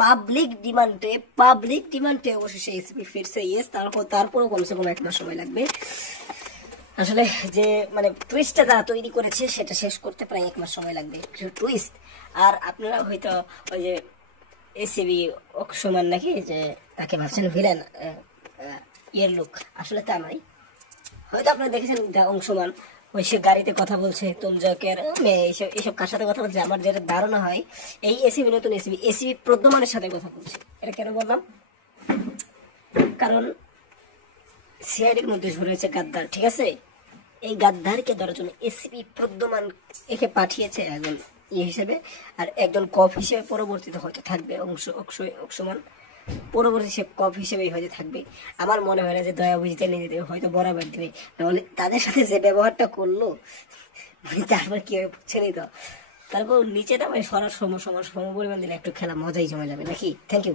Public ডিমান্ডে অবশেষে ACP ফিরছে। Yes, তারপরও কমসে কম 1 মাস সময় লাগবে। আসলে যে মানে টুইস্টটা তারা তৈরি করেছে সেটা শেষ করতে প্রায় 1 মাস সময় লাগবে, টুইস্ট। আর আপনারা হয়তো ওই যে এসিবি অংশমান নাকি যে তাকে ভাবছেন ভিলেন, ইয়ের লোক, আসলে তা নয়। হয়তো আপনারা দেখেছেন অংশমান ওই সে গাড়িতে কথা বলছে তুমজাকের এইসব কার সাথে কথা বলছে। আমার যেটা ধারণা হয় এই এসিবি নতুন এসিবি প্রদ্যমানের সাথে কথা বলছে। এটা কেন বললাম? কারণ সিআইডির মধ্যে রয়েছে গাদ্দার, ঠিক আছে? এই গাদ্দারকে ধরার জন্য এসিপি প্রদ্যমান একে পাঠিয়েছে একজন ইয়ে হিসেবে, আর একজন কফ হিসেবে পরবর্তীতে হয়তো থাকবে অংশমান। পরবর্তী সে কফ হিসেবেই হয়তো থাকবে। আমার মনে হয় না যে দয়া বুঝতে নিয়ে দেবে, হয়তো বরাবর দেবে। তাহলে তাদের সাথে যে ব্যবহারটা করলো তারপর কি হবে বুঝছেনই তো। তারপর নিচেটা মানে সরাসরি সম পরিমাণ দিলে একটু খেলা মজাই জমে যাবে নাকি। Thank you.